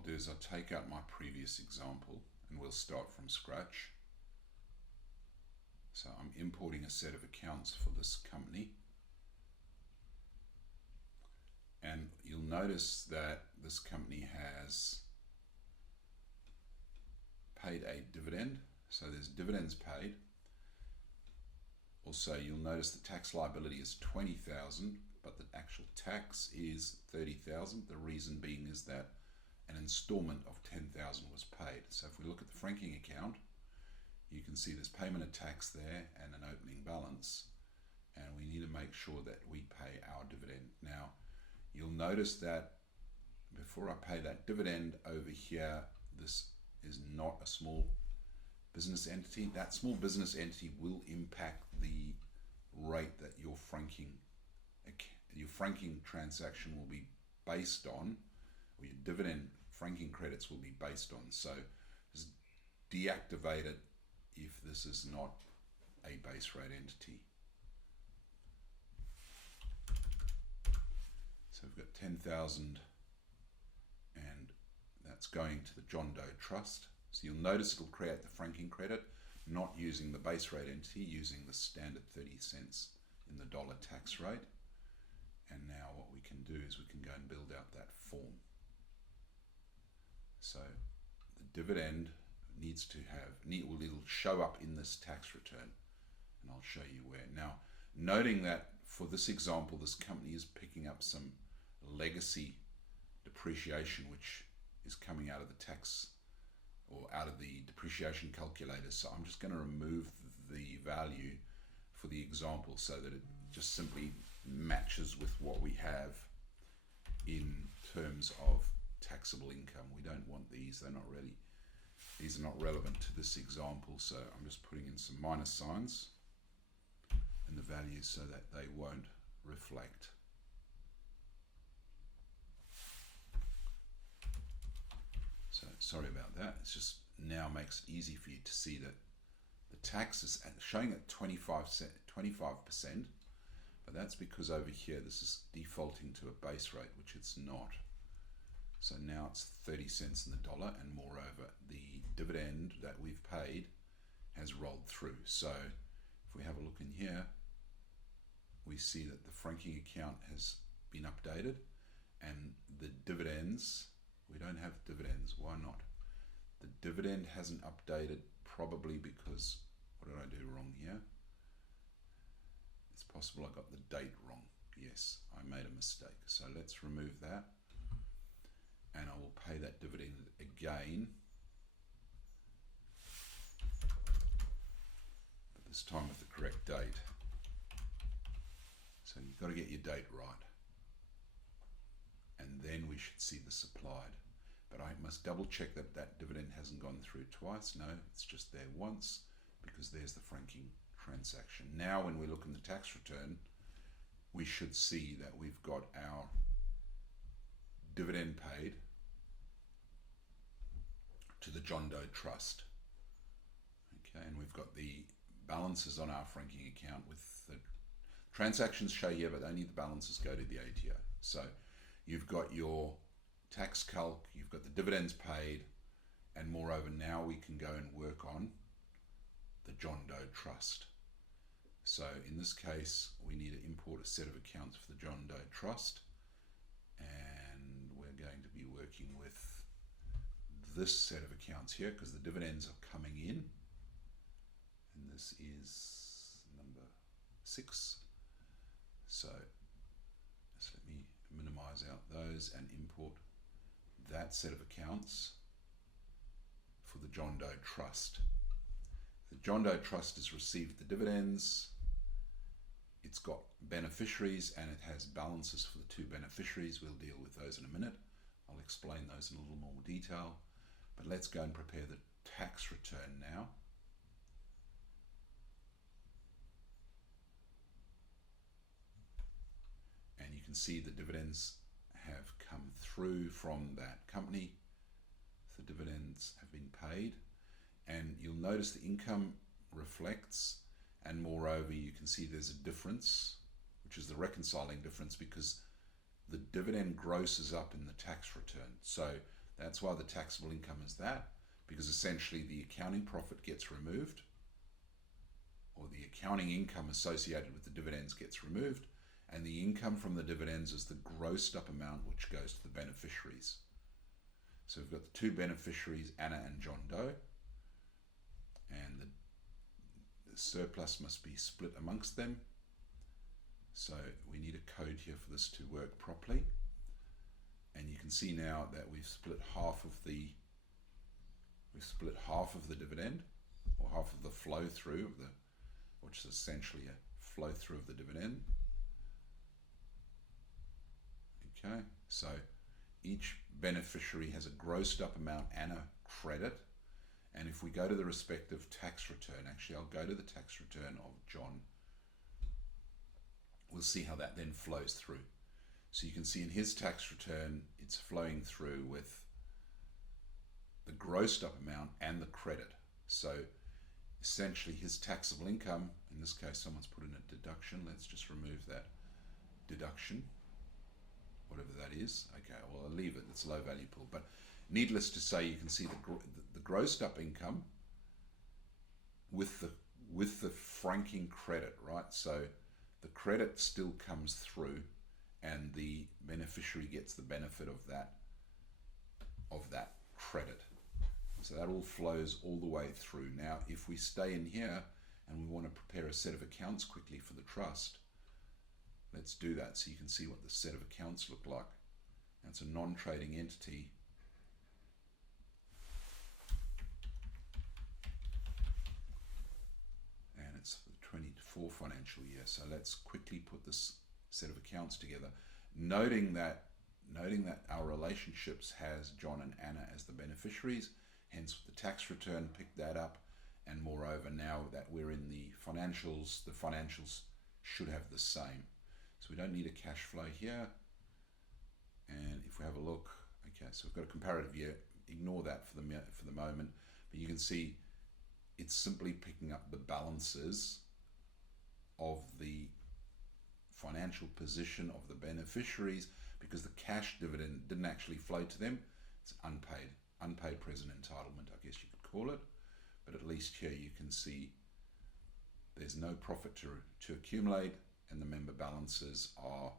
I'll do is I'll take out my previous example and we'll start from scratch. So I'm importing a set of accounts for this company. And you'll notice that this company has paid a dividend. So there's dividends paid. Also, you'll notice the tax liability is 20,000, but the actual tax is 30,000. The reason being is that an installment of 10,000 was paid. So if we look at the franking account, you can see there's payment of tax there and an opening balance, and we need to make sure that we pay our dividend. Now, you'll notice that before I pay that dividend over here, this is not a small business entity. That small business entity will impact the rate that your franking transaction will be based on, or your dividend franking credits will be based on. So just deactivate it if this is not a base rate entity. So we've got 10,000 and that's going to the John Doe Trust. So you'll notice it'll create the franking credit, not using the base rate entity, using the standard 30 cents in the dollar tax rate. And now what we can do is we can go and build out that form. So the dividend needs to have, it'll show up in this tax return, and I'll show you where. Now, noting that for this example, this company is picking up some legacy depreciation, which is coming out of the tax or out of the depreciation calculator. So I'm just going to remove the value for the example so that it just simply matches with what we have in terms of taxable income. We don't want these, these are not relevant to this example, so I'm just putting in some minus signs and the values so that they won't reflect. So sorry about that. It's just now makes it easy for you to see that the tax is showing at 25%, but that's because over here this is defaulting to a base rate, which it's not. So now it's 30 cents in the dollar, and moreover, the dividend that we've paid has rolled through. So if we have a look in here, we see that the franking account has been updated, and the dividends, we don't have dividends. Why not? The dividend hasn't updated, probably because, what did I do wrong here? It's possible I got the date wrong. Yes, I made a mistake. So let's remove that, and I will pay that dividend again, but this time with the correct date. So you've got to get your date right, and then we should see the supplied. But I must double check that that dividend hasn't gone through twice. No, it's just there once, because there's the franking transaction. Now when we look in the tax return, we should see that we've got our dividend paid to the John Doe Trust. Okay, and we've got the balances on our franking account with the transactions show here, but only the balances go to the ATO. So you've got your tax calc, you've got the dividends paid, and moreover now we can go and work on the John Doe Trust. So in this case we need to import a set of accounts for the John Doe Trust, and we're going to be working with this set of accounts here because the dividends are coming in, and this is number 6. So just let me minimize out those and import that set of accounts for the John Doe Trust. The John Doe Trust has received the dividends, it's got beneficiaries, and it has balances for the 2 beneficiaries. We'll deal with those in a minute. I'll explain those in a little more detail, but let's go and prepare the tax return now. And you can see the dividends have come through from that company. The dividends have been paid, and you'll notice the income reflects, and moreover you can see there's a difference, which is the reconciling difference, because the dividend grosses up in the tax return. So That's why the taxable income is that, because essentially the accounting profit gets removed, or the accounting income associated with the dividends gets removed, and the income from the dividends is the grossed up amount which goes to the beneficiaries. So we've got the two beneficiaries, Anna and John Doe, and the surplus must be split amongst them. So we need a code here for this to work properly. And you can see now that we've split half of the dividend, or half of the flow through of the, which is essentially a flow through of the dividend. Okay, so each beneficiary has a grossed up amount and a credit. And if we go to the respective tax return, actually I'll go to the tax return of John, we'll see how that then flows through. So you can see in his tax return, it's flowing through with the grossed up amount and the credit. So essentially his taxable income, in this case someone's put in a deduction, let's just remove that deduction, whatever that is. Okay, well I'll leave it, it's a low value pool. But needless to say, you can see the grossed up income with the franking credit, right? So the credit still comes through, and the beneficiary gets the benefit of that credit. So that all flows all the way through. Now, if we stay in here and we want to prepare a set of accounts quickly for the trust, let's do that so you can see what the set of accounts look like. And it's a non-trading entity. And it's for the 24 financial year. So let's quickly put this set of accounts together, noting that our relationships has John and Anna as the beneficiaries, hence the tax return picked that up, and moreover now that we're in the financials should have the same. So we don't need a cash flow here. And if we have a look, okay, so we've got a comparative year, ignore that for the moment, but you can see it's simply picking up the balances of the financial position of the beneficiaries, because the cash dividend didn't actually flow to them. It's unpaid present entitlement, I guess you could call it. But at least here you can see there's no profit to accumulate, and the member balances are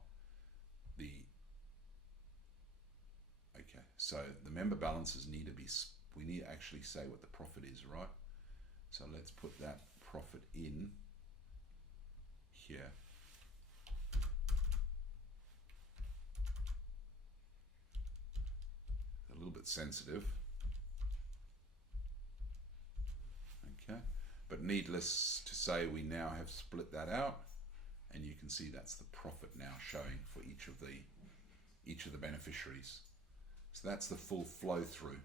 okay, so the member balances need to be, we need to actually say what the profit is, right? So let's put that profit in here. A little bit sensitive. Okay, but needless to say, we now have split that out, and you can see that's the profit now showing for each of the beneficiaries. So that's the full flow through.